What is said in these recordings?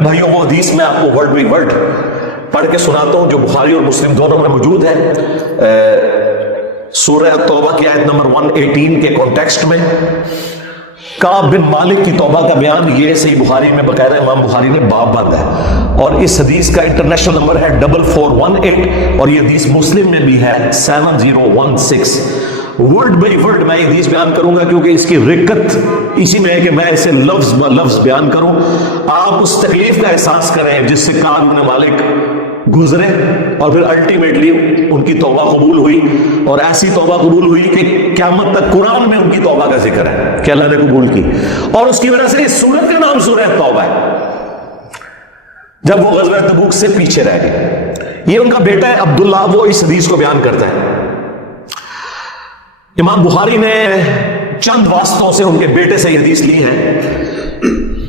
میرے بھائیوں وہ حدیث میں آپ کو ورڈ بائی ورڈ پڑھ کے سناتا ہوں جو بخاری اور مسلم دونوں میں موجود ہے. سورہ توبہ کی آیت نمبر 118 کے کانٹیکسٹ میں کعب بن مالک کی توبہ کا بیان یہ صحیح بخاری میں باقاعدہ امام بخاری نے باب بند ہے, اور اس حدیث کا انٹرنیشنل نمبر ہے 4418, اور یہ حدیث مسلم میں بھی ہے 7016. ورڈ بائی ورڈ میں یہ حدیث بیان کروں گا کیونکہ اس کی رکت اسی میں ہے کہ میں اسے لفظ ب لفظ بیان کروں, آپ اس تکلیف کا احساس کریں جس سے کعب بن مالک گزرے, اور پھر الٹیمیٹلی ان کی توبہ قبول ہوئی, اور ایسی توبہ قبول ہوئی کہ قیامت تک قرآن میں ان کی توبہ کا ذکر ہے کہ اللہ نے قبول کی, اور اس کی وجہ سے اس سورت کا نام سورہ توبہ ہے. جب وہ غزوہ تبوک سے پیچھے رہ گئے, یہ ان کا بیٹا ہے عبداللہ, وہ اس حدیث کو بیان کرتا ہے. امام بخاری نے چند واسطوں سے ان کے بیٹے سے یہ حدیث لی ہے.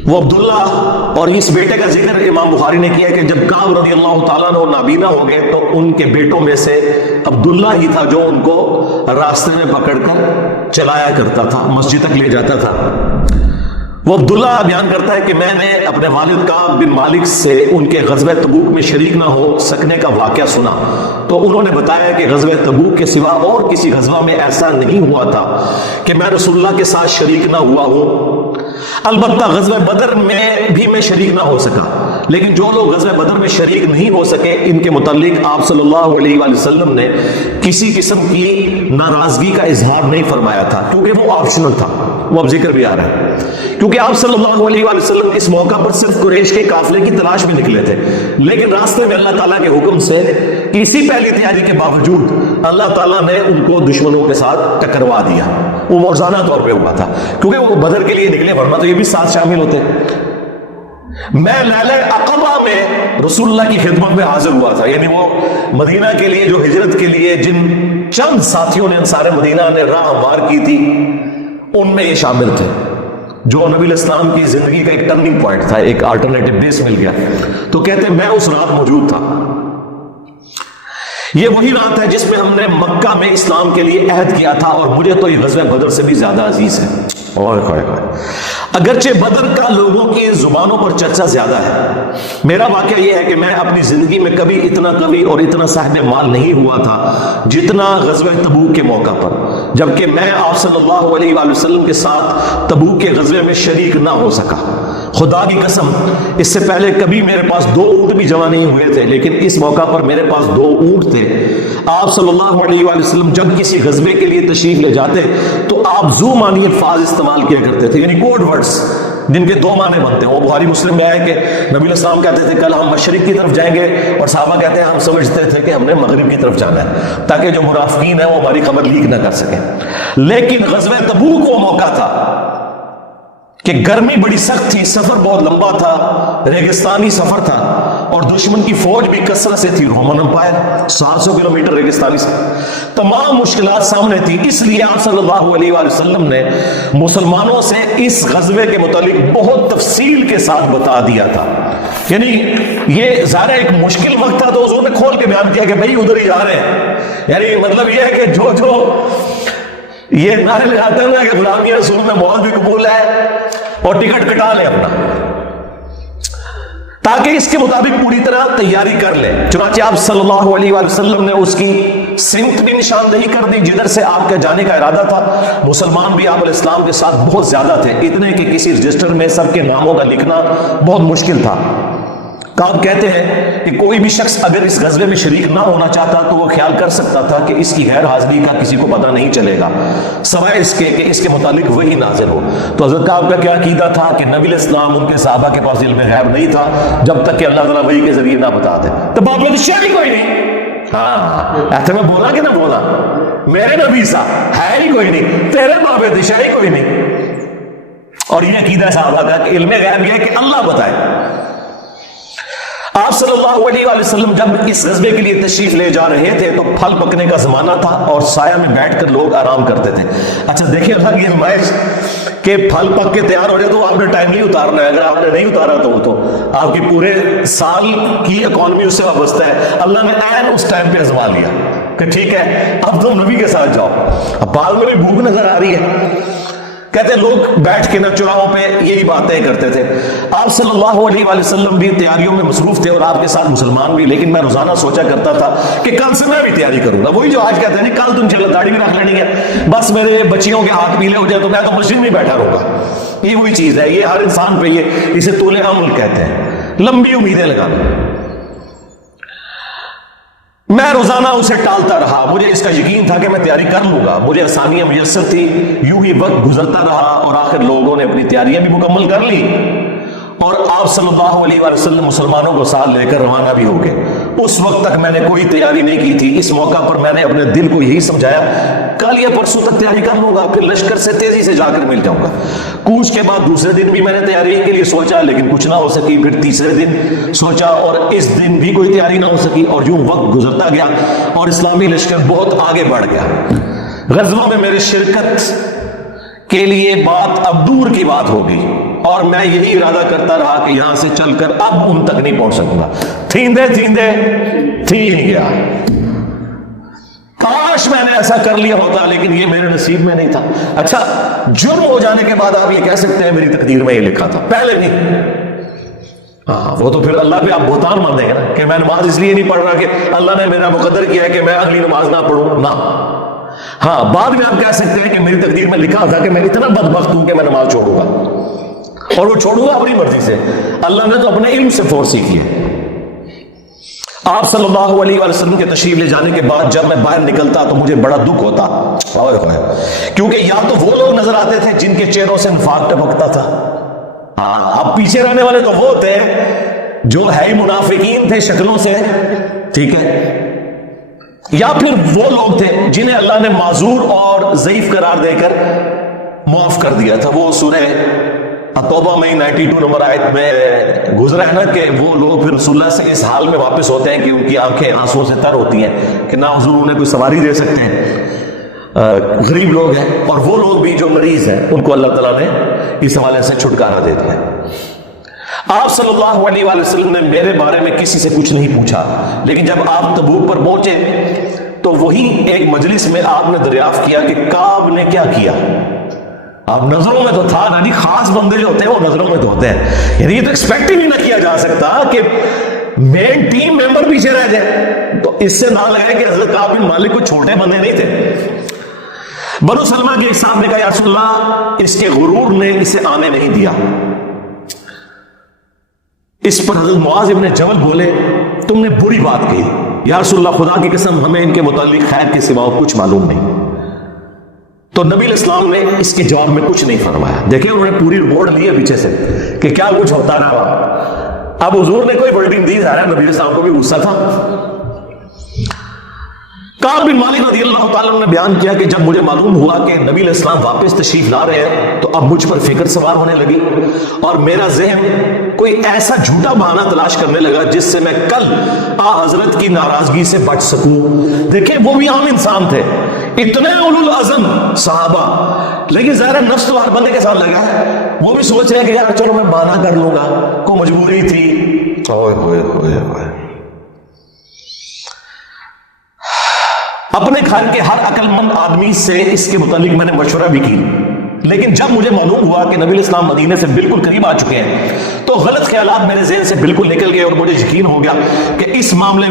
وہ عبداللہ اور اس بیٹے کا ذکر امام بخاری نے کیا کہ جب کعب رضی اللہ تعالیٰ عنہ نابینا ہو گئے تو ان کے بیٹوں میں سے عبداللہ ہی تھا جو ان کو راستے میں پکڑ کر چلایا کرتا تھا, مسجد تک لے جاتا تھا. وہ عبداللہ بیان کرتا ہے کہ میں نے اپنے والد کعب بن مالک سے ان کے غزوہ تبوک میں شریک نہ ہو سکنے کا واقعہ سنا, تو انہوں نے بتایا کہ غزوہ تبوک کے سوا اور کسی غزوہ میں ایسا نہیں ہوا تھا کہ میں رسول اللہ کے ساتھ شریک نہ ہوا ہوں. البتہ غزوہ بدر میں بھی میں شریک نہ ہو سکا, لیکن جو لوگ غزوہ بدر میں شریک نہیں ہو سکے ان کے متعلق آپ صلی اللہ علیہ وآلہ وسلم نے کسی قسم کی ناراضگی کا اظہار نہیں فرمایا تھا, کیونکہ وہ آپشنل تھا. وہ اب ذکر بھی آ رہا ہے کیونکہ آپ صلی اللہ علیہ وآلہ وسلم اس موقع پر صرف قریش کے قافلے کی تلاش میں نکلے تھے, لیکن راستے میں اللہ تعالیٰ کے حکم سے اسی پہلی تیاری کے باوجود اللہ تعالیٰ نے ان کو دشمنوں کے ساتھ ٹکروا دیا. وہ موزانہ طور پہ ہوا تھا کیونکہ وہ بدر کے لیے نکلے, ورنہ تو یہ بھی ساتھ شامل ہوتے. میں لیلہ عقبہ میں رسول اللہ کی خدمت میں حاضر ہوا تھا, یعنی وہ مدینہ کے لیے جو ہجرت کے لیے جن چند ساتھیوں نے انصار مدینہ نے راہ ہموار کی تھی ان میں یہ شامل تھے, جو نبی الاسلام کی زندگی کا ایک ٹرننگ پوائنٹ تھا, ایک آلٹرنیٹو بیس مل گیا. تو کہتے ہیں میں اس رات موجود تھا. یہ وہی رات ہے جس میں ہم نے مکہ میں اسلام کے لیے عہد کیا تھا, اور مجھے تو یہ غزوہ بدر سے بھی زیادہ عزیز ہے. اگرچہ بدر کا لوگوں کی زبانوں پر چرچا زیادہ ہے, میرا واقعہ یہ ہے کہ میں اپنی زندگی میں کبھی اتنا قوی اور اتنا صاحب مال نہیں ہوا تھا جتنا غزوہ تبوک کے موقع پر, جبکہ میں آپ صلی اللہ علیہ وآلہ وسلم کے ساتھ تبوک کے غزوے میں شریک نہ ہو سکا. خدا کی قسم اس سے پہلے کبھی میرے پاس 2 اونٹ بھی جمع نہیں ہوئے تھے, لیکن اس موقع پر میرے پاس 2 اونٹ تھے. آپ صلی اللہ علیہ وآلہ وسلم جب کسی غزوے کے لیے تشریف لے جاتے تو آپ ذو معنی الفاظ استعمال کیا کرتے تھے, یعنی کوڈ ورڈز جن کے 2 معنی بنتے ہیں. وہ بخاری مسلم میں ہے کہ نبی الاسلام کہتے تھے کل ہم مشرق کی طرف جائیں گے, اور صحابہ کہتے ہیں ہم سمجھتے تھے کہ ہم نے مغرب کی طرف جانا ہے تاکہ جو منافقین ہیں وہ ہماری خبر لیک نہ کر سکیں. لیکن غزوہ تبوک وہ موقع تھا کہ گرمی بڑی سخت تھی, سفر بہت لمبا تھا, ریگستانی سفر تھا, اور دشمن کی فوج بھی کثرت سے تھی. رومن امپائر 700 کلومیٹر ریگستانی سے, تمام مشکلات سامنے تھی. اس لیے آپ صلی اللہ علیہ وآلہ وسلم نے مسلمانوں سے اس غزوے کے متعلق بہت تفصیل کے ساتھ بتا دیا تھا. یعنی یہ ظاہر ایک مشکل وقت تھا تو حضور نے کھول کے بیان کیا کہ بھائی ادھر ہی جا رہے ہیں. یعنی مطلب یہ ہے کہ جو یہ نعرے لگاتے ہیں کہ غلامی رسول میں موت بھی قبول ہے اور ٹکٹ کٹا لیں اپنا, تاکہ اس کے مطابق پوری طرح تیاری کر لیں. چنانچہ آپ صلی اللہ علیہ وآلہ وسلم نے اس کی سمت بھی نشاندہی کر دی جدھر سے آپ کے جانے کا ارادہ تھا. مسلمان بھی آپ علیہ السلام کے ساتھ بہت زیادہ تھے, اتنے کہ کسی رجسٹر میں سب کے ناموں کا لکھنا بہت مشکل تھا. کعب کہتے ہیں کہ کوئی بھی شخص اگر اس غزوے میں شریک نہ ہونا چاہتا تو وہ خیال کر سکتا تھا کہ اس کی غیر حاضری کا کسی کو پتہ نہیں چلے گا سوائے اس کے کہ اس کے متعلق وہی نازل ہو. تو حضرت کعب کا کیا عقیدہ تھا کہ نبی علیہ السلام ان کے صحابہ کے پاس علم غیب نہیں تھا جب تک کہ اللہ تعالیٰ وحی کے ذریعے نہ بتا دے. تو باب الشاہی کوئی نہیں, ہاں ایسے میں بولا کہ نہ بولا, میرے نبی سا ہے ہی کوئی نہیں, تیرے باب الشاہی کوئی نہیں. اور یہ عقیدہ صحابہ کا کہ علم غیب یہ ہے کہ اللہ بتائے. آپ صلی اللہ علیہ وآلہ وسلم جب اس غزوے کے لیے تشریف لے جا رہے تھے تو پھل پکنے کا زمانہ تھا اور سایہ میں بیٹھ کر لوگ آرام کرتے تھے. اچھا دیکھیں اللہ کی نمائش کہ پھل پک کے تیار ہو جائے تو آپ نے ٹائم نہیں اتارنا ہے, اگر آپ نے نہیں اتارا تو آپ کی پورے سال کی اکانومی اس سے وابستہ ہے. اللہ نے عین اس ٹائم پہ آزما لیا کہ ٹھیک ہے اب تم نبی کے ساتھ جاؤ. اب بعد میں بھی بھوک نظر آ رہی ہے کہتے لوگ بیٹھ کے نہ چراہوں پہ یہی باتیں کرتے تھے. آپ صلی اللہ علیہ وآلہ وسلم بھی تیاریوں میں مصروف تھے اور آپ کے ساتھ مسلمان بھی, لیکن میں روزانہ سوچا کرتا تھا کہ کل سے میں بھی تیاری کروں گا. وہی جو آج کہتے ہیں نا کل تم چلو داڑھی بھی رکھ لینی ہے, بس میرے بچیوں کے ہاتھ پیلے ہو جائے تو میں تو مسجد میں بیٹھا رہوں گا. یہ وہی چیز ہے, یہ ہر انسان پہ یہ اسے طول عمر کہتے ہیں, لمبی امیدیں لگانا. میں روزانہ اسے ٹالتا رہا, مجھے اس کا یقین تھا کہ میں تیاری کر لوں گا, مجھے آسانیاں میسر تھی. یوں ہی وقت گزرتا رہا اور آخر لوگوں نے اپنی تیاریاں بھی مکمل کر لی اور آپ صلی اللہ علیہ وآلہ وسلم مسلمانوں کو ساتھ لے کر روانہ بھی ہو گئے. اس وقت تک میں نے کوئی تیاری نہیں کی تھی. اس موقع پر میں نے اپنے دل کو یہی سمجھایا کل یا پرسوں تک تیاری کر لوں گا, پھر لشکر سے تیزی سے جا کر مل جاؤں گا. کوچ کے بعد دوسرے دن بھی میں نے تیاری کے لیے سوچا, لیکن کچھ نہ ہو سکی. پھر تیسرے دن سوچا اور اس دن بھی کوئی تیاری نہ ہو سکی. اور یوں وقت گزرتا گیا اور اسلامی لشکر بہت آگے بڑھ گیا. غزوہ میں میری شرکت کے لیے بات اب دور کی بات ہوگی اور میں یہی ارادہ کرتا رہا کہ یہاں سے چل کر اب ان تک نہیں پہنچ سکوں گا. تھیندے تھی نہیں گیا. کاش میں نے ایسا کر لیا ہوتا, لیکن یہ میرے نصیب میں نہیں تھا. اچھا, جرم ہو جانے کے بعد آپ یہ کہہ سکتے ہیں میری تقدیر میں یہ لکھا تھا, پہلے نہیں. ہاں, وہ تو پھر اللہ پہ آپ بہتان مان دیں گے نا کہ میں نماز اس لیے نہیں پڑھ رہا کہ اللہ نے میرا مقدر کیا ہے کہ میں اگلی نماز نہ پڑھوں نہ. ہاں, بعد میں آپ کہہ سکتے ہیں کہ میری تقدیر میں لکھا تھا کہ میں اتنا بدبخت ہوں کہ میں نماز چھوڑوں گا, اور وہ چھوڑوں گا اپنی مرضی سے. اللہ نے تو اپنے علم سے فورس کی ہے. آپ صلی اللہ علیہ وآلہ وسلم کے تشریف لے جانے کے بعد جب میں باہر نکلتا تو مجھے بڑا دکھ ہوتا, کیونکہ یا تو وہ لوگ نظر آتے تھے جن کے چہروں سے نفاق ٹپکتا تھا. اب پیچھے رہنے والے تو وہ تھے جو ہے ہی منافقین تھے شکلوں سے, ٹھیک ہے, یا پھر وہ لوگ تھے جنہیں اللہ نے معذور اور ضعیف قرار دے کر معاف کر دیا تھا. وہ سورہ توبہ میں 92 نمبر آیت میں گزرا ہے نا کہ وہ لوگ پھر رسول اللہ سے اس حال میں واپس ہوتے ہیں کہ ان کی آنکھیں آنسوں سے تر ہوتی ہیں کہ نہ حضور انہیں کوئی سواری دے سکتے ہیں, غریب لوگ ہیں. اور وہ لوگ بھی جو مریض ہیں ان کو اللہ تعالیٰ نے اس حوالے سے چھٹکارا دے دیا. آپ صلی اللہ علیہ وآلہ وسلم نے میرے بارے میں کسی سے کچھ نہیں پوچھا, لیکن جب آپ تبوک پر پہنچے تو وہی ایک مجلس میں آپ نے دریافت کیا کہ کعب نے کیا کیا. آپ نظروں میں تو تھا نا, خاص بندے جو ہوتے ہیں وہ نظروں میں تو ہوتے ہیں. یعنی یہ تو ایکسپیکٹ ہی نہ کیا جا سکتا کہ مین ٹیم ممبر پیچھے رہ جائے. تو اس سے نہ لگے کہ حضرت کعب بن مالک کوئی چھوٹے بندے نہیں تھے. بنو سلمہ کے ایک صاحب نے کہا یا رسول اللہ اس کے غرور نے اسے آنے نہیں دیا. اس پر حضرت معاذ ابن جبل بولے تم نے بری بات کہی. یا رسول اللہ خدا کی قسم ہمیں ان کے متعلق خیر کے سوا کچھ معلوم نہیں. تو نبی علیہ السلام نے اس کے جواب میں کچھ نہیں فرمایا. دیکھیں انہوں نے پوری رپورٹ لی ہے پیچھے سے کہ کیا کچھ ہوتا رہا. اب حضور نے کوئی ورڈنگ دی, ظاہر ہے نبی علیہ السلام کو بھی غصہ تھا. کعب بن مالک رضی اللہ تعالیٰ نے بیان کیا کہ جب مجھے معلوم ہوا کہ نبی علیہ السلام واپس تشریف لا رہے ہیں تو اب مجھ پر فکر سوار ہونے لگی اور میرا ذہن کوئی ایسا جھوٹا بہانہ تلاش کرنے لگا جس سے میں کل حضرت کی ناراضگی سے بچ سکوں. دیکھیں وہ بھی عام انسان تھے, اتنے اولو العزم صحابہ, لیکن ظاہر نفس تو ہر بندے کے ساتھ لگا ہے. وہ بھی سوچ رہے ہیں کہ یار چلو میں بہانہ کر لوں گا, کوئی مجبوری تھی. اوئے ہوئے ہوئے ہوئے. اپنے گھر کے ہر عقل مند آدمی سے اس کے متعلق میں نے مشورہ بھی کی, لیکن جب مجھے معلوم ہوا کہ نبی علیہ السلام مدینے سے بالکل قریب آ چکے ہیں تو غلط خیالات میرے ذہن سے بالکل نکل گئے اور مجھے یقین ہو گیا کہ اس معاملے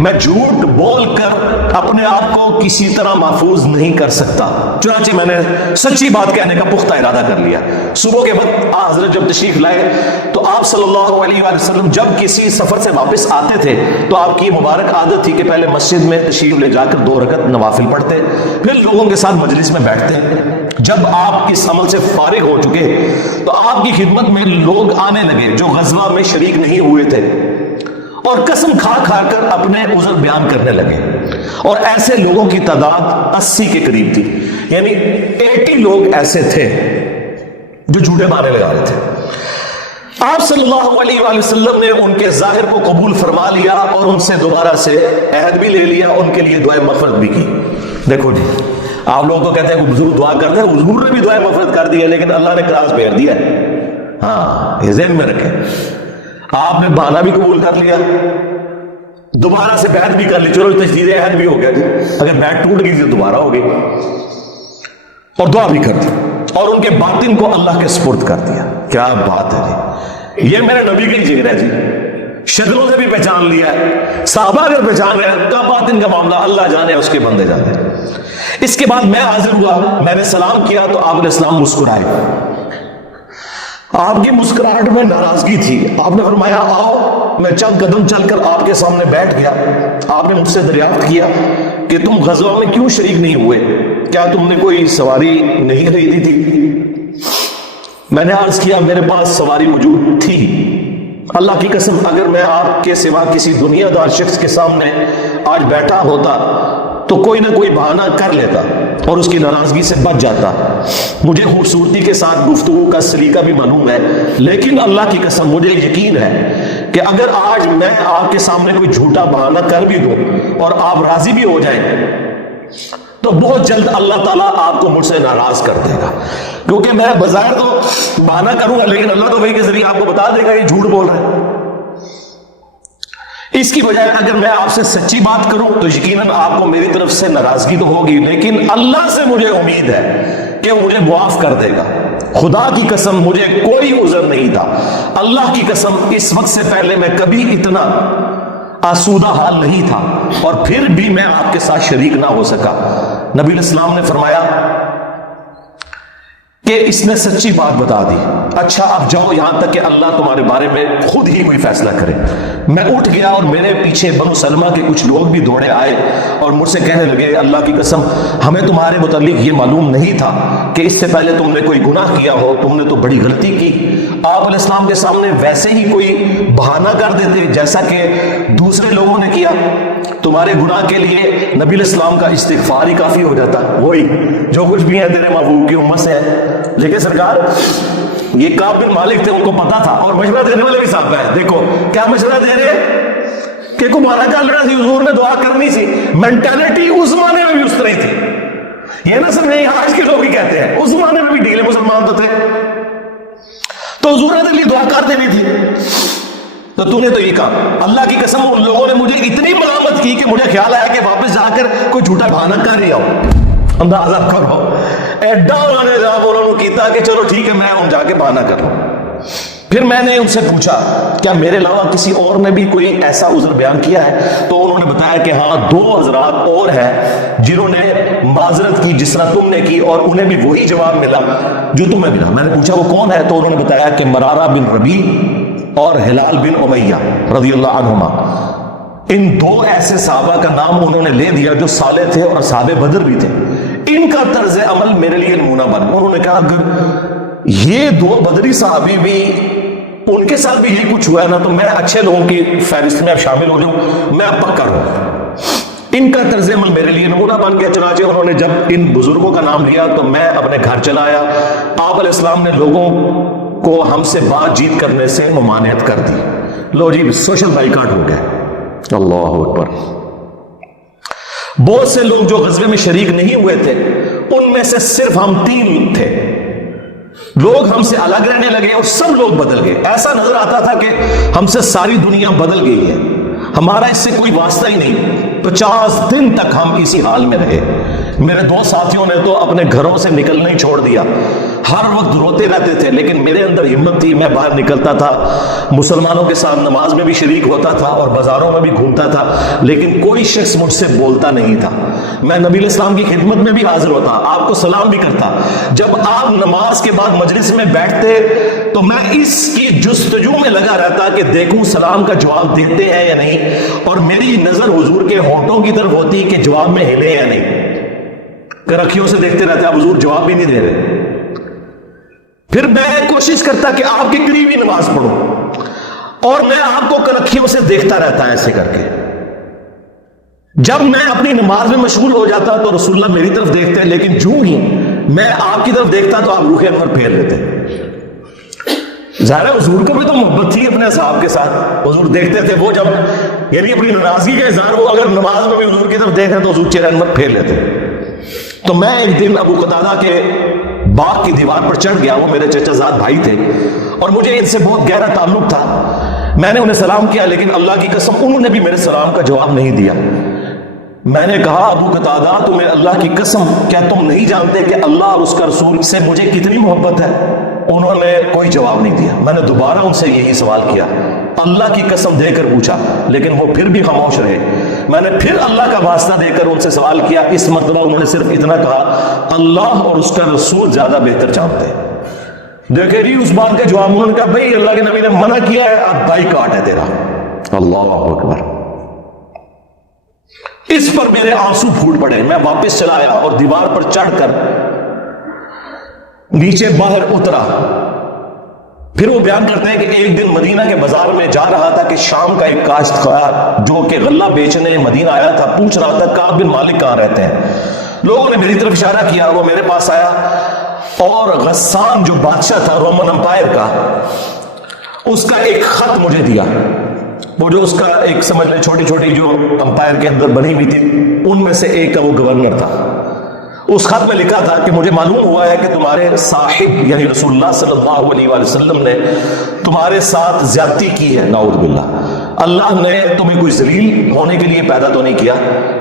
میں جھوٹ بول کر اپنے آپ کو کسی طرح محفوظ نہیں کر سکتا. چنانچہ میں نے سچی بات کہنے کا پختہ ارادہ کر لیا. صبح کے وقت حضرت جب تشریف لائے تو آپ صلی اللہ علیہ وآلہ وسلم جب کسی سفر سے واپس آتے تھے تو آپ کی مبارک عادت تھی کہ پہلے مسجد میں تشریف لے جا کر 2 رکعت نوافل پڑھتے, پھر لوگوں کے ساتھ مجلس میں بیٹھتے. جب آپ اس عمل سے فارغ ہو چکے تو آپ کی خدمت میں لوگ آنے لگے جو غزوہ میں شریک نہیں ہوئے تھے اور قسم کھا کھا کر اپنے عذر بیان کرنے لگے. اور ایسے لوگوں کی تعداد 80 کے قریب تھی, یعنی 80 لوگ ایسے تھے جو جھوٹے بہانے لگا رہے تھے. آپ صلی اللہ علیہ وآلہ وسلم نے ان کے ظاہر کو قبول فرما لیا اور ان سے دوبارہ سے عہد بھی لے لیا, ان کے لیے دعائے مغفرت بھی کی. دیکھو جی, آپ لوگ تو کہتے ہیں کہ بزرگ دعا کرتے ہیں, حضور نے بھی دعائے مغفرت کر دی ہے, لیکن اللہ نے کراس پھیر دیا ہے. ہاں, یہ ذہن میں رکھیں. آپ نے بہانہ بھی قبول کر لیا, دوبارہ سے بیعت بھی کر لی, چلو تجدید عہد بھی ہو گیا جی, اگر بیعت ٹوٹ گئی تو دوبارہ ہو گئی, اور دعا بھی کر دی. اور ان کے باطن کو اللہ کے سپرد کر دیا. کیا بات ہے جی, یہ میرے نبی کا ہی ذکر ہے جی. شکلوں سے بھی پہچان لیا ہے, صحابہ اگر پہچان رہے ہیں, کا باطن کا معاملہ اللہ جانے, اس کے بندے جانے. اس کے بعد میں حاضر ہوا, میں نے سلام کیا تو آپ نے السلام مسکرائے. آپ کی مسکراہٹ میں ناراضگی تھی. آپ نے فرمایا آؤ. میں چند قدم چل کر آپ کے سامنے بیٹھ گیا. آپ نے مجھ سے دریافت کیا کہ تم غزوہ میں کیوں شریک نہیں ہوئے, کیا تم نے کوئی سواری نہیں خریدی تھی؟ میں نے عرض کیا میرے پاس سواری موجود تھی. اللہ کی قسم اگر میں آپ کے سوا کسی دنیا دار شخص کے سامنے آج بیٹھا ہوتا تو کوئی نہ کوئی بہانہ کر لیتا اور اس کی ناراضگی سے بچ جاتا. مجھے خوبصورتی کے ساتھ گفتگو کا سلیقہ بھی معلوم ہے, لیکن اللہ کی قسم مجھے یقین ہے کہ اگر آج میں آپ کے سامنے کوئی جھوٹا بہانہ کر بھی دوں اور آپ راضی بھی ہو جائیں تو بہت جلد اللہ تعالیٰ آپ کو مجھ سے ناراض کر دے گا. کیونکہ میں بظاہر تو بہانہ کروں گا, لیکن اللہ تو وہی کے ذریعے آپ کو بتا دے گا یہ جھوٹ بول رہا ہے. اس کی بجائے اگر میں آپ سے سچی بات کروں تو یقیناً آپ کو میری طرف سے ناراضگی تو ہوگی, لیکن اللہ سے مجھے امید ہے کہ وہ مجھے معاف کر دے گا. خدا کی قسم مجھے کوئی عذر نہیں تھا. اللہ کی قسم اس وقت سے پہلے میں کبھی اتنا آسودہ حال نہیں تھا, اور پھر بھی میں آپ کے ساتھ شریک نہ ہو سکا. نبی علیہ السلام نے فرمایا کہ اس نے سچی بات بتا دی. اچھا اب جاؤ یہاں تک کہ اللہ تمہارے بارے میں خود ہی کوئی فیصلہ کرے. میں اٹھ گیا اور میرے پیچھے بنو سلمہ کے کچھ لوگ بھی دوڑے آئے اور مجھ سے کہنے لگے اللہ کی قسم ہمیں تمہارے متعلق یہ معلوم نہیں تھا کہ اس سے پہلے تم نے کوئی گناہ کیا ہو, تم نے تو بڑی غلطی کی. آپ علیہ السلام کے سامنے ویسے ہی کوئی بہانہ کر دیتے جیسا کہ دوسرے لوگوں نے کیا. تمہارے گناہ کے لیے نبی علیہ السلام کا استغفار ہی کافی ہو جاتا, وہی جو کچھ بھی ہے تیرے محبوب کی امت سے ہے. لیکن سرکار یہ کعب بن مالک تھے, ان کو پتا تھا, اور مشورہ دینے والے بھی صاحب ہیں. دیکھو کیا مشورہ دے رہے کہ کو مارا چل رہا تھی, حضور نے دعا کرنی سی. مینٹالٹی اس زمانے میں بھی اس طرح تھی. یہ نہ سمجھیں آج کے لوگ ہی کہتے ہیں, اس زمانے میں بھی ڈھیلے مسلمان تو تھے, تو حضور نے لیے دعا کر دینی تھی. تو تم نے تو یہ کہا. اللہ کی قسم ان لوگوں نے مجھے اتنی ملامت کی کہ مجھے خیال آیا کہ واپس جا کر کوئی جھوٹا بہانہ کر رہی ہو. اندازہ کرو ایڈا انہوں نے جب انہوں نے کیتا کہ چلو ٹھیک ہے میں ان جا کے بہانہ کر لوں. پھر میں نے ان سے پوچھا کیا میرے علاوہ کسی اور نے بھی کوئی ایسا عذر بیان کیا ہے؟ تو انہوں نے بتایا کہ ہاں 2 حضرات اور ہیں جنہوں نے معذرت کی جس طرح تم نے کی, اور انہیں بھی وہی جواب ملا جو تمہیں ملا. میں نے پوچھا وہ کون ہے؟ تو انہوں نے بتایا کہ مرارہ بن ربیع اور ہلال بن امیہ رضی اللہ عنہما. ان 2 ایسے صحابہ کا نام انہوں نے لے دیا جو صالح تھے اور صحابہ بدر بھی تھے. ان کا طرز عمل میرے لیے نمونہ بن. انہوں نے کہا اگر یہ 2 بدری صحابی بھی ان کے ساتھ بھی یہ کچھ ہوا ہے نا تو میں اچھے لوگوں کی فہرست میں اب شامل ہو جاؤں, میں اب پکا ہوں. ان کا طرز عمل میرے لیے نمونہ بن گیا. چنانچہ انہوں نے جب ان بزرگوں کا نام لیا تو میں اپنے گھر چلا آیا. آپ علیہ السلام نے لوگوں کو ہم سے بات چیت کرنے سے ممانعت کر دی. لو جی سوشل بائیکاٹ ہو گیا. اللہ اکبر. بہت سے لوگ جو غزوے میں شریک نہیں ہوئے تھے ان میں سے صرف ہم 3 تھے. لوگ ہم سے الگ رہنے لگے اور سب لوگ بدل گئے. ایسا نظر آتا تھا کہ ہم سے ساری دنیا بدل گئی ہے, ہمارا اس سے کوئی واسطہ ہی نہیں. 50 دن تک ہم اسی حال میں رہے. میرے 2 ساتھیوں نے تو اپنے گھروں سے نکلنا ہی چھوڑ دیا. ہر وقت روتے رہتے تھے, لیکن میرے اندر ہمت تھی. میں باہر نکلتا تھا, مسلمانوں کے ساتھ نماز میں بھی شریک ہوتا تھا اور بازاروں میں بھی گھومتا تھا, لیکن کوئی شخص مجھ سے بولتا نہیں تھا. میں نبی علیہ السلام کی خدمت میں بھی حاضر ہوتا, آپ کو سلام بھی کرتا. جب آپ نماز کے بعد مجلس میں بیٹھتے تو میں اس کی جستجو میں لگا رہتا کہ دیکھوں سلام کا جواب دیتے ہیں یا نہیں, اور میری نظر حضور کے ہونٹوں کی طرف ہوتی کہ جواب میں ہلے یا نہیں. کرکھیوں سے دیکھتے رہتے, آپ حضور جواب بھی نہیں دے رہے. پھر میں کوشش کرتا کہ آپ کے قریب ہی نماز پڑھوں, اور میں آپ کو کرکھیوں سے دیکھتا رہتا ایسے کر کے. جب میں اپنی نماز میں مشغول ہو جاتا تو رسول اللہ میری طرف دیکھتے, لیکن جو ہی میں آپ کی طرف دیکھتا تو آپ روح انور پھیر لیتے. ظاہر ہے حضور کو بھی تو محبت تھی اپنے اصحاب کے ساتھ. حضور دیکھتے تھے وہ جب یعنی اپنی ناراضگی کا اظہار وہ اگر نماز میں بھی حضور کی طرف دیکھ رہے تو حضور چہرہ انور پھیر لیتے. تو میں ایک دن ابو قتادہ کے باغ کی دیوار پر چڑھ گیا. وہ میرے چچا زاد بھائی تھے اور مجھے ان سے بہت گہرا تعلق تھا. میں نے انہیں سلام کیا, لیکن اللہ کی قسم انہوں نے بھی میرے سلام کا جواب نہیں دیا. میں نے کہا ابو قتادہ تمہیں اللہ کی قسم کیا تم نہیں جانتے کہ اللہ اور اس کا رسول سے مجھے کتنی محبت ہے؟ انہوں نے کوئی جواب نہیں دیا. میں نے دوبارہ ان سے یہی سوال کیا, اللہ کی قسم دے کر پوچھا, لیکن وہ پھر بھی خاموش رہے. میں نے پھر اللہ کا واسطہ دے کر ان سے سوال کیا. اس مرتبہ انہوں نے صرف اتنا کہا اللہ اور اس کا رسول زیادہ بہتر جانتے ہیں. دیکھیں جی اس بات کا جواب انہوں نے کہا بھائی اللہ کے نبی نے منع کیا ہے, اب بائی کاٹ ہے تیرا. اللہ اکبر. اس پر میرے آنسو پھوٹ پڑے. میں واپس چلا آیا اور دیوار پر چڑھ کر نیچے باہر اترا. پھر وہ بیان کرتے ہیں کہ ایک دن مدینہ کے بازار میں جا رہا تھا کہ شام کا ایک کاشتکار جو کہ غلہ بیچنے مدینہ آیا تھا پوچھ رہا تھا کعب بن مالک کہاں رہتے ہیں. لوگوں نے میری طرف اشارہ کیا, وہ میرے پاس آیا اور غسان جو بادشاہ تھا رومن امپائر کا, اس کا ایک خط مجھے دیا. وہ جو اس کا ایک سمجھ لیں چھوٹی چھوٹی جو امپائر کے اندر بنی ہوئی تھی ان میں سے ایک کا وہ گورنر تھا. اس خط میں لکھا تھا کہ مجھے معلوم ہوا ہے کہ تمہارے صاحب یعنی رسول اللہ صلی اللہ علیہ وآلہ وسلم نے تمہارے ساتھ زیادتی کی ہے, نعوذ باللہ. اللہ نے تمہیں کوئی ذلیل ہونے کے لیے پیدا تو نہیں کیا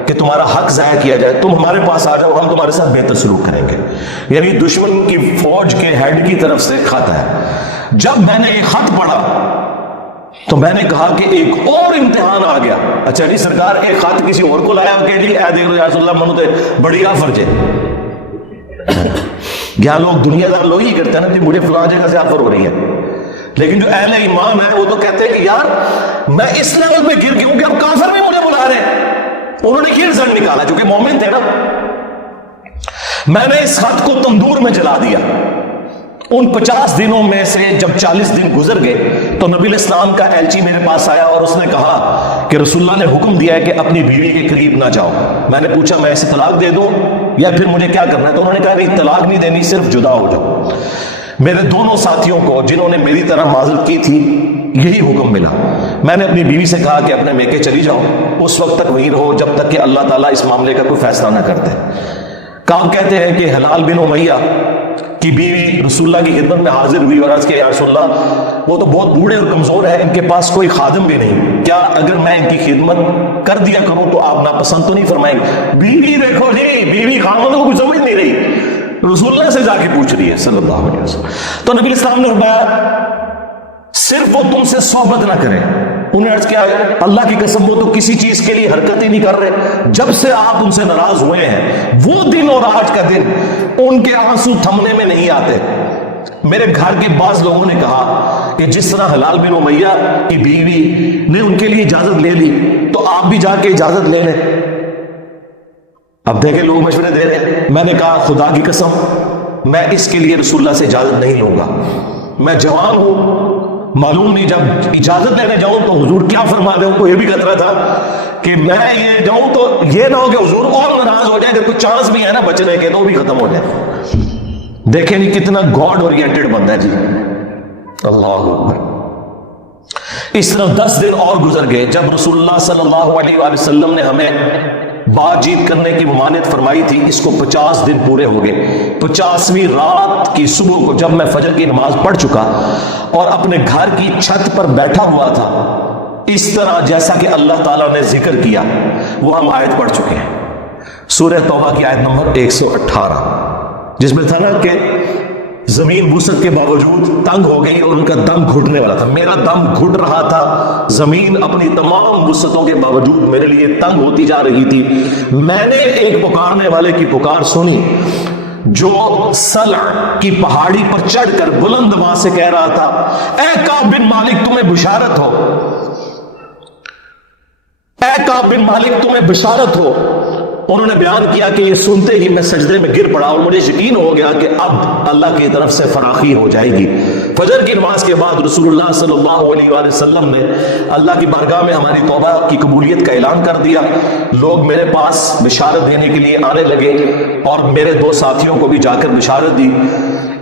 کہ تمہارا حق ضائع کیا جائے. تم ہمارے پاس آ جاؤ, ہم تمہارے ساتھ بہتر سلوک کریں گے. یعنی دشمن کی فوج کے ہیڈ کی طرف سے خط ہے. جب میں نے ایک خط پڑھا تو میں نے کہا کہ ایک اور امتحان آ گیا. اچھا جی سرکار ایک خط کسی اور کو لایا کہ جی اے دیکھ رسول اللہ منو تے بڑی آفر جے. یہاں لوگ دنیا دار لوگ ہی کرتے ہیں نا کہ مجھے فلاں جگہ سے آفر ہو رہی ہے, لیکن جو اہل ایمان ہے وہ تو کہتے ہیں کہ یار میں اس لیول پہ گر گیا کہ اب کافر بھی مجھے بلا رہے ہیں. انہوں نے یہ رزلٹ نکالا چونکہ مومن تھے نا. میں نے اس خط کو تندور میں جلا دیا. ان 50 دنوں میں سے جب 40 دن گزر گئے تو نبی الاسلام کا ایلچی میرے پاس آیا اور اس نے کہا کہ رسول اللہ نے حکم دیا ہے کہ اپنی بیوی کے قریب نہ جاؤ. میں نے پوچھا میں اسے طلاق دے دوں یا پھر مجھے کیا کرنا ہے؟ تو انہوں نے کہا نہیں طلاق نہیں دینی, صرف جدا ہو جاؤ. میرے دونوں ساتھیوں کو جنہوں نے میری طرح معذرت کی تھی یہی حکم ملا. میں نے اپنی بیوی سے کہا کہ اپنے میکے چلی جاؤ, اس وقت تک وہیں رہو جب تک کہ اللہ تعالیٰ اس معاملے کا کوئی فیصلہ نہ کرتے. کعب کہتے ہیں کہ حلال بن امیہ کی بیوی رسول اللہ کی خدمت میں حاضر ہوئی اور عرض کیا یا رسول اللہ وہ تو بہت بوڑھے اور کمزور ہیں, ان کے پاس کوئی خادم بھی نہیں, کیا اگر میں ان کی خدمت کر دیا کروں تو آپ ناپسند تو نہیں فرمائیں گے؟ بیوی دیکھو جی, بیوی خامدوں کو کچھ سمجھ نہیں رہی, رسول اللہ سے جا کے پوچھ رہی ہے صلی اللہ علیہ وسلم. تو نبی اسلام نے فرمایا صرف وہ تم سے صحبت نہ کریں. انہیں عرض کیا اللہ کی قسم وہ تو کسی چیز کے لیے حرکت ہی نہیں کر رہے. جب سے آپ ان سے ناراض ہوئے ہیں وہ دن اور آج کا دن ان کے آنسو تھمنے میں نہیں آتے. میرے گھر کے بعض لوگوں نے کہا کہ جس طرح حلال بن امیہ کی بیوی نے ان کے لیے اجازت لے لی تو آپ بھی جا کے اجازت لے لیں. اب دیکھیں لوگ مشورے دے رہے ہیں. میں نے کہا خدا کی قسم میں اس کے لیے رسول اللہ سے اجازت نہیں لوں گا. میں جوان ہوں, معلوم نہیں جب اجازت لینے جاؤں تو حضور کیا فرما دیں. ان کو یہ بھی خطرہ تھا کہ میں یہ جاؤں تو یہ نہ ہو کہ حضور اور ناراض ہو جائے, اگر کوئی چانس بھی ہے نا بچنے کے تو بھی ختم ہو جائے. دیکھیں نہیں کتنا گاڈ اورینٹڈ بندہ ہے جی, اللہ اکبر. اس طرح 10 دن اور گزر گئے. جب رسول اللہ صلی اللہ علیہ وآلہ وسلم نے ہمیں بات چیت کرنے کی ممانعت فرمائی تھی, اس کو 50 دن پورے ہو گئے. 50ویں رات کی صبح کو جب میں فجر کی نماز پڑھ چکا اور اپنے گھر کی چھت پر بیٹھا ہوا تھا, اس طرح جیسا کہ اللہ تعالیٰ نے ذکر کیا وہ ہم آیت پڑھ چکے ہیں, سورہ توبہ کی آیت نمبر 118, جس میں تھا نا کہ زمین وسعت کے باوجود تنگ ہو گئی اور ان کا دم گھٹنے والا تھا. میرا دم گھٹ رہا تھا, زمین اپنی تمام وسعتوں کے باوجود میرے لیے تنگ ہوتی جا رہی تھی. میں نے ایک پکارنے والے کی پکار سنی جو سلع کی پہاڑی پر چڑھ کر بلند آواز سے کہہ رہا تھا اے کعب بن مالک تمہیں بشارت ہو, اے کعب بن مالک تمہیں بشارت ہو. انہوں نے بیان کیا کہ یہ سنتے ہی میں سجدے میں گر پڑا اور مجھے یقین ہو گیا کہ اب اللہ کی طرف سے فراخی ہو جائے گی. فجر کی نماز کے بعد رسول اللہ صلی اللہ علیہ وآلہ وسلم نے اللہ کی بارگاہ میں ہماری توبہ کی قبولیت کا اعلان کر دیا. لوگ میرے پاس بشارت دینے کے لیے آنے لگے اور میرے 2 ساتھیوں کو بھی جا کر بشارت دی.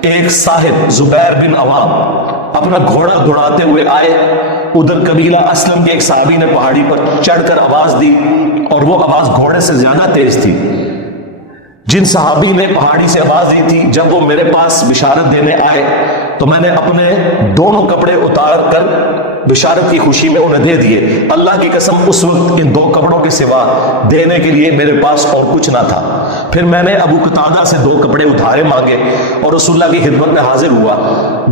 ایک صاحب زبیر بن عوام اپنا گھوڑا دوڑاتے ہوئے آئے. ادھر قبیلہ اسلم کے ایک صحابی نے پہاڑی پر چڑھ کر آواز دی اور وہ آواز گھوڑے سے زیادہ تیز تھی. جن صحابی نے پہاڑی سے آواز دی تھی جب وہ میرے پاس بشارت دینے آئے تو میں نے اپنے دونوں کپڑے اتار کر بشارت کی خوشی میں انہیں دے دیے. اللہ کی قسم اس وقت ان 2 کپڑوں کے سوا دینے کے لیے میرے پاس اور کچھ نہ تھا. پھر میں نے ابو قتادہ سے 2 کپڑے ادھارے مانگے اور رسول اللہ کی خدمت میں حاضر ہوا.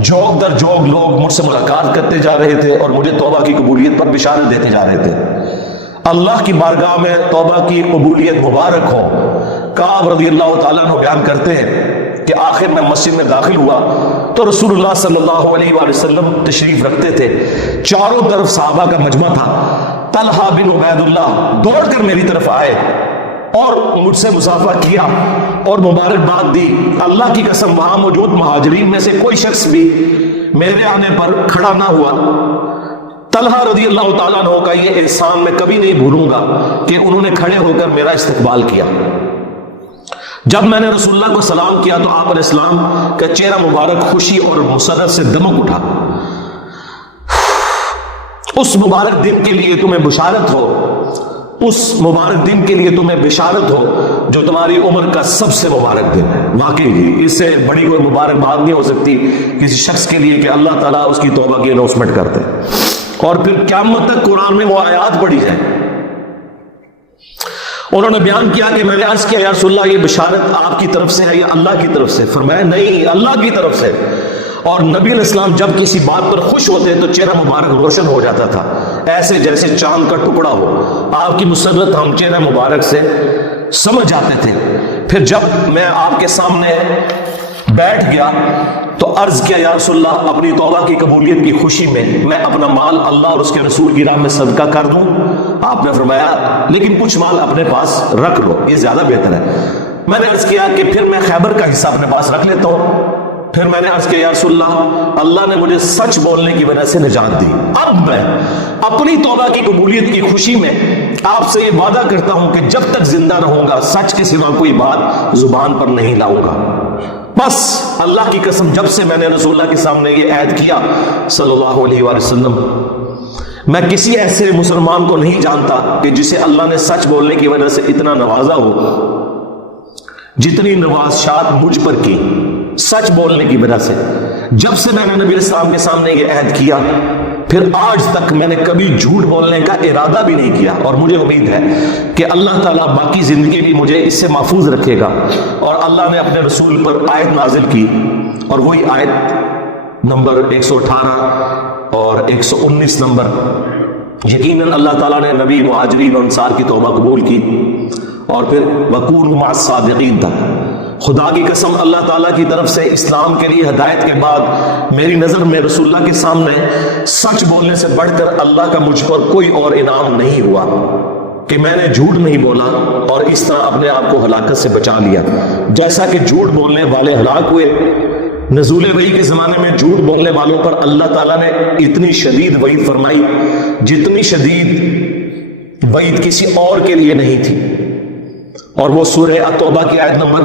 جوگ در جوگ لوگ مجھ سے ملاقات کرتے جا رہے تھے اور مجھے توبہ کی قبولیت پر بشارت دیتے جا رہے تھے. اللہ کی بارگاہ میں توبہ کی قبولیت مبارک ہو. کعب رضی اللہ تعالیٰ عنہ بیان کرتے ہیں کہ آخر میں مسجد میں داخل ہوا تو رسول اللہ صلی اللہ علیہ وآلہ وسلم تشریف رکھتے تھے. چاروں طرف صحابہ کا مجمع تھا. طلحہ بن عبید اللہ دوڑ کر میری طرف آئے اور مجھ سے مصافحہ کیا اور مبارکباد دی. اللہ کی قسم وہاں موجود مہاجرین میں سے کوئی شخص بھی میرے آنے پر کھڑا نہ ہوا. طلحہ رضی اللہ تعالیٰ عنہ کا یہ احسان میں کبھی نہیں بھولوں گا کہ انہوں نے کھڑے ہو کر میرا استقبال کیا. جب میں نے رسول اللہ کو سلام کیا تو آپ علیہ السلام کا چہرہ مبارک خوشی اور مسرت سے دمک اٹھا. اس مبارک دن کے لیے تمہیں بشارت ہو، اس مبارک دن کے لیے تمہیں بشارت ہو جو تمہاری عمر کا سب سے مبارک دن ہے. واقعی اس سے بڑی کوئی مبارک بات نہیں ہو سکتی کسی شخص کے لیے کہ اللہ تعالیٰ اس کی توبہ کی اناؤنسمنٹ کرتے اور پھر قیامت تک قرآن میں وہ آیات پڑھی جائیں. انہوں نے بیان کیا کہ میں نے عرض کیا یا رسول اللہ یہ بشارت آپ کی طرف سے ہے یا اللہ کی طرف سے؟ فرمایا نہیں، اللہ کی طرف سے. اور نبی علیہ السلام جب کسی بات پر خوش ہوتے تو چہرہ مبارک روشن ہو جاتا تھا، ایسے جیسے چاند کا ٹکڑا ہو. آپ کی مسرت ہم چہرہ مبارک سے سمجھ جاتے تھے. پھر جب میں آپ کے سامنے بیٹھ گیا تو عرض کیا یا رسول اللہ اپنی توبہ کی قبولیت کی خوشی میں اپنا مال اللہ اور اس کے رسول کی راہ میں صدقہ کر دوں؟ آپ نے فرمایا لیکن کچھ مال اپنے پاس رکھ لو، یہ زیادہ بہتر ہے. میں نے عرض کیا کہ پھر میں خیبر کا حصہ اپنے پاس رکھ لیتا ہوں. پھر میں نے عرض کیا یا رسول اللہ نے مجھے سچ بولنے کی وجہ سے نجات دی. اب میں اپنی توبہ کی قبولیت کی خوشی میں آپ سے یہ وعدہ کرتا ہوں کہ جب تک زندہ رہوں گا سچ کے سوا کوئی بات زبان پر نہیں لاؤں گا. بس اللہ کی قسم جب سے میں نے رسول اللہ کے سامنے یہ عہد کیا صلی اللہ علیہ وآلہ وسلم، میں کسی ایسے مسلمان کو نہیں جانتا کہ جسے اللہ نے سچ بولنے کی وجہ سے اتنا نوازا ہو جتنی نوازشات مجھ پر کی سچ بولنے کی وجہ سے. جب سے میں نے نبی علیہ السلام کے سامنے یہ عہد کیا پھر آج تک میں نے کبھی جھوٹ بولنے کا ارادہ بھی نہیں کیا. اور مجھے امید ہے کہ اللہ تعالیٰ باقی زندگی بھی مجھے اس سے محفوظ رکھے گا. اور اللہ نے اپنے رسول پر آیت نازل کی اور وہی آیت نمبر 118 اور 119 نمبر. یقیناً اللہ تعالیٰ نے نبی مہاجرین اور انصار کی توبہ قبول کی اور پھر وَكُونُوا مَعَ الصَّادِقِينَ تک. خدا کی قسم اللہ تعالیٰ کی طرف سے اسلام کے لیے ہدایت کے بعد میری نظر میں رسول اللہ کے سامنے سچ بولنے سے بڑھ کر اللہ کا مجھ پر کوئی اور انعام نہیں ہوا کہ میں نے جھوٹ نہیں بولا اور اس طرح اپنے آپ کو ہلاکت سے بچا لیا. جیسا کہ جھوٹ بولنے والے ہلاک ہوئے، نزول وحی کے زمانے میں جھوٹ بولنے والوں پر اللہ تعالیٰ نے اتنی شدید وعید فرمائی جتنی شدید وعید کسی اور کے لیے نہیں تھی. اور وہ سورہ التوبہ کی آیت نمبر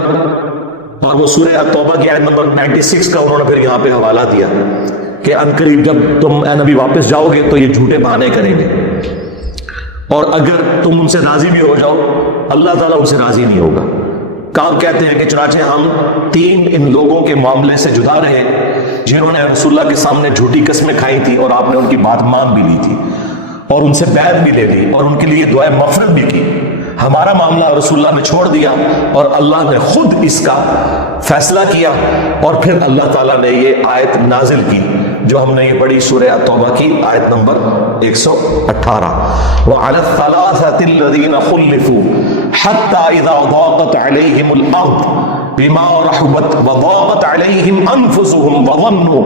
96 کا انہوں نے پھر یہاں پہ حوالہ دیا کہ عنقریب جب تم اے نبی واپس جاؤ گے تو یہ جھوٹے بہانے کریں گے اور اگر تم ان سے راضی بھی ہو جاؤ اللہ تعالیٰ ان سے راضی نہیں ہوگا. کعب کہتے ہیں کہ چنانچہ ہم 3 ان لوگوں کے معاملے سے جدا رہے جنہوں نے رسول اللہ کے سامنے جھوٹی قسمیں کھائی تھی اور آپ نے ان کی بات مان بھی لی تھی اور ان سے بیعت بھی لے لی اور ان کے لیے دعائے مغفرت بھی کی. ہمارا معاملہ رسول اللہ نے چھوڑ دیا اور اللہ نے خود اس کا فیصلہ کیا اور پھر اللہ تعالیٰ نے یہ آیت نازل کی جو ہم نے یہ پڑھی سورہ التوبہ کی آیت نمبر 118. وَعَلَى الثَّلَاثَةِ الَّذِينَ خُلِّفُوا حَتَّى إِذَا ضَاقَتْ عَلَيْهِمُ الْأَرْضُ بِمَا رَحُبَتْ وَضَاقَتْ عَلَيْهِمْ أَنفُسُهُمْ وَظَنُّوا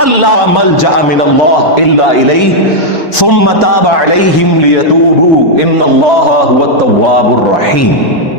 أَن لَّا مَلْجَأَ مِنَ اللَّهِ إِلَّا إِلَيْهِ ثُمَّ تَابَ عَلَيْهِمْ لِيَتُوبُوا إِنَّ اللَّهَ هُوَ التَّوَّابُ الرَّحِيمُ.